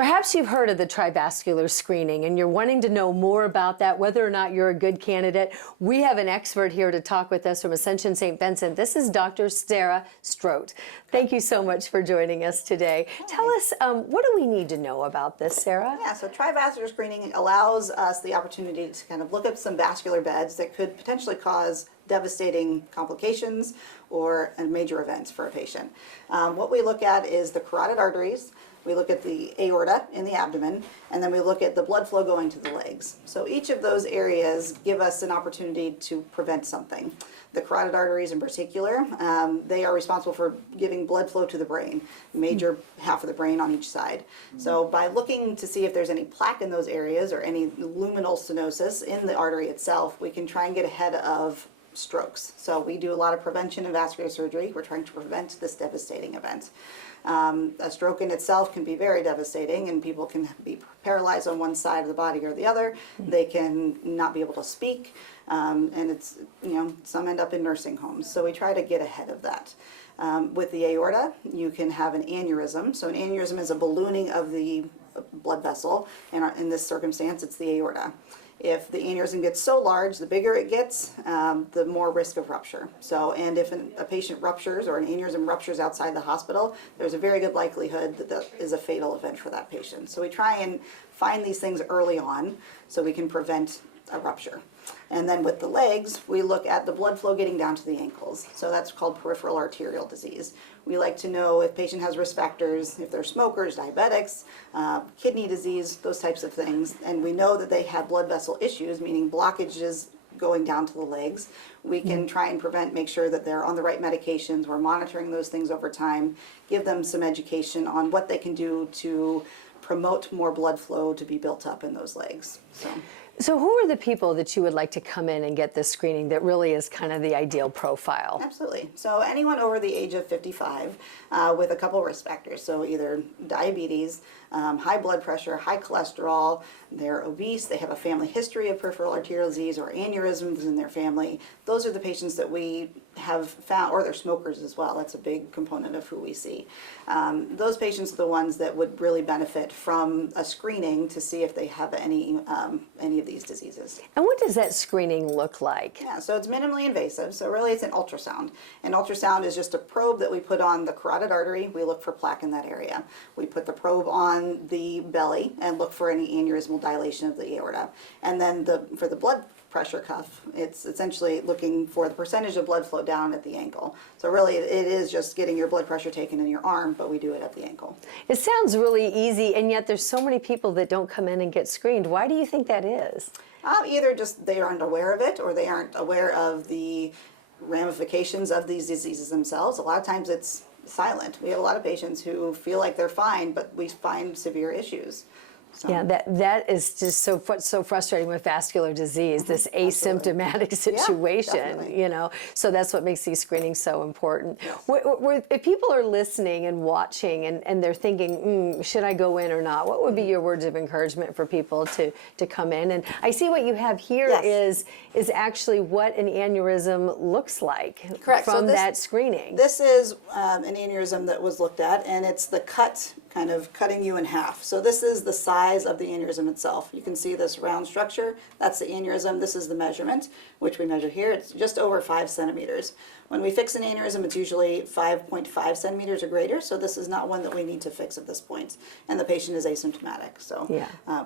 Perhaps you've heard of the Tri-vascular screening and you're wanting to know more about that, whether or not you're a good candidate. We have an expert here to talk with us from Ascension St. Vincent. This is Dr. Sarah Strote. Thank you so much for joining us today. Tell us, what do we need to know about this, Sarah? Yeah, so tri-vascular screening allows us the opportunity to kind of look at some vascular beds that could potentially cause devastating complications or major events for a patient. What we look at is the carotid arteries, we look at the aorta in the abdomen, and then we look at the blood flow going to the legs. So each of those areas give us an opportunity to prevent something. The carotid arteries in particular, they are responsible for giving blood flow to the brain, major half of the brain on each side. So by looking to see if there's any plaque in those areas or any luminal stenosis in the artery itself, we can try and get ahead of strokes. So we do a lot of prevention in vascular surgery. We're trying to prevent this devastating event. A stroke in itself can be very devastating, and people can be paralyzed on one side of the body or the other. They can not be able to speak, and it's, some end up in nursing homes. So we try to get ahead of that. With the aorta, you can have an aneurysm. So an aneurysm is a ballooning of the blood vessel, and in this circumstance, it's the aorta. If the aneurysm gets so large, the bigger it gets, the more risk of rupture. So, and if a patient ruptures or an aneurysm ruptures outside the hospital, there's a very good likelihood that that is a fatal event for that patient. So we try and find these things early on so we can prevent a rupture. And then with the legs, we look at the blood flow getting down to the ankles. So that's called peripheral arterial disease. We like to know if patient has risk factors, if they're smokers, diabetics, kidney disease, those types of things. And we know that they have blood vessel issues, meaning blockages going down to the legs. We can try and prevent, make sure that they're on the right medications. We're monitoring those things over time, give them some education on what they can do to promote more blood flow to be built up in those legs. So who are the people that you would like to come in and get this screening that really is kind of the ideal profile? Absolutely. So anyone over the age of 55 with a couple risk factors. So either diabetes, high blood pressure, high cholesterol, they're obese, they have a family history of peripheral arterial disease or aneurysms in their family. Those are the patients that we have found, or they're smokers as well. That's a big component of who we see. Those patients are the ones that would really benefit from a screening to see if they have any of these diseases. And what does that screening look like? Yeah, so it's minimally invasive. So really it's an ultrasound. An ultrasound is just a probe that we put on the carotid artery. We look for plaque in that area. We put the probe on the belly and look for any aneurysmal dilation of the aorta. And then for the blood pressure cuff, it's essentially looking for the percentage of blood flow down at the ankle. So really it is just getting your blood pressure taken in your arm, but we do it at the ankle. It sounds really easy, and yet there's so many people that don't come in and get screened. Why do you think that is? Either just they aren't aware of it, or they aren't aware of the ramifications of these diseases themselves. A lot of times it's silent. We have a lot of patients who feel like they're fine, but we find severe issues. So. Yeah, that is just so frustrating with vascular disease, this asymptomatic situation, so that's what makes these screenings so important. Yes. If people are listening and watching and they're thinking, should I go in or not, what would be your words of encouragement for people to come in? And I see what you have here is actually what an aneurysm looks like. Correct. From that screening. This is an aneurysm that was looked at, and it's the cut, kind of cutting you in half. So this is the size of the aneurysm itself. You can see this round structure. That's the aneurysm. This is the measurement, which we measure here. It's just over 5 centimeters. When we fix an aneurysm, it's usually 5.5 centimeters or greater, so this is not one that we need to fix at this point. And the patient is asymptomatic, so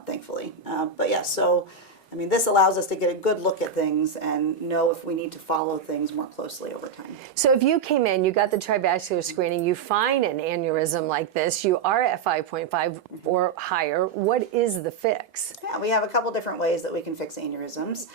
thankfully. But yeah, so I mean, this allows us to get a good look at things and know if we need to follow things more closely over time. So if you came in, you got the tri-vascular screening, you find an aneurysm like this, you are at 5.5 or higher, what is the fix? Yeah, we have a couple different ways that we can fix aneurysms.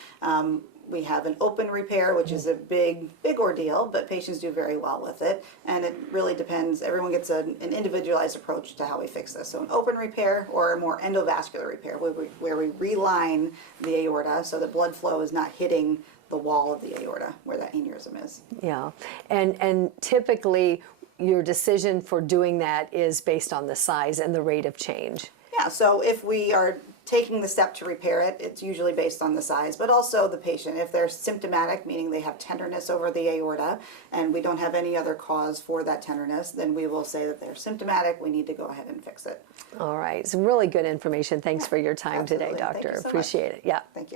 We have an open repair, which is a big ordeal, but patients do very well with it. And it really depends. Everyone gets an individualized approach to how we fix this. So an open repair or a more endovascular repair, where we reline the aorta so that blood flow is not hitting the wall of the aorta where that aneurysm is. Yeah, and typically your decision for doing that is based on the size and the rate of change. Yeah, so if we are taking the step to repair it, it's usually based on the size, but also the patient. If they're symptomatic, meaning they have tenderness over the aorta, and we don't have any other cause for that tenderness, then we will say that they're symptomatic, we need to go ahead and fix it. All right, some really good information. Thanks for your time Absolutely. today, Thank doctor. you so much. Appreciate it. Yeah. Thank you.